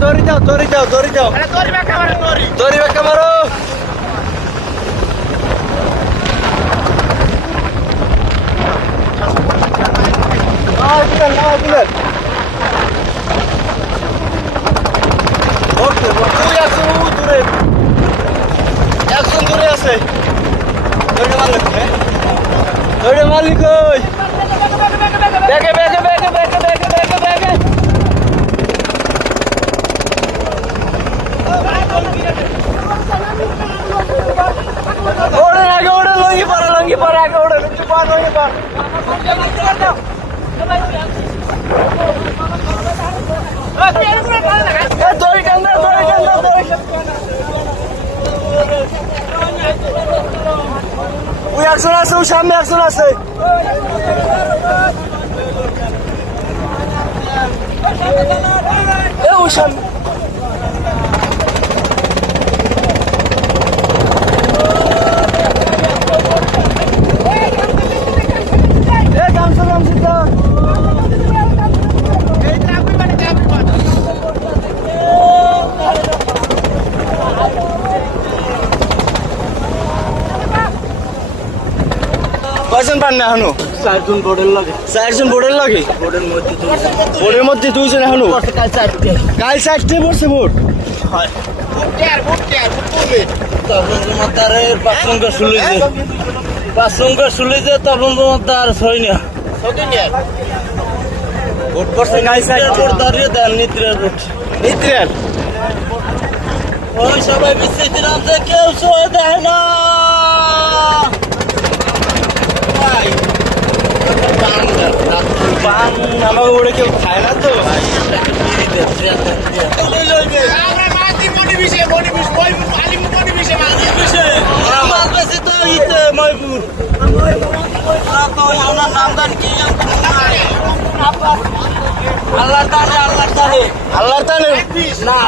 দড়ি যাও দড়ি যাও দড়ি যাও দড়ি ব্যাখ্যা মারো একজন দূরে আছে দড়ি মালিক ওই ব্যাগে ব্যাগে ব্যাগে ব্যাগে ব্যাগে ব্যাগে ব্যাগে ওড়ে আগে ওড়ে লঙ্গি পরে আগে ওড়ে নিচে পা লঙ্গি পা দড়ি টান দাও দড়ি টান দাও দড়ি ওই একজন আছে ওই সামনে একজন আছে ওই সামনে কয়জন পান না এখনো চারজন বোর্ডের লাগে চারজন বোর্ডের লাগে বোর্ডের মধ্যে দুইজন এখনো কাল চারটে পড়ছে ভোট পাঁচ সংখ্যা শুনেছে তখন তোমার তার ছয় না ভোট পড়ছে কাল চারটে দাঁড়িয়ে দেন নিত্রের ভোট নিত্রের ওই সবাই বিশ্বেছিলাম যে কেউ সয়ে দেয় না পান আমাকে ওরে কেউ খায় না তো আল্লাহ তালে আল্লাহর তানে না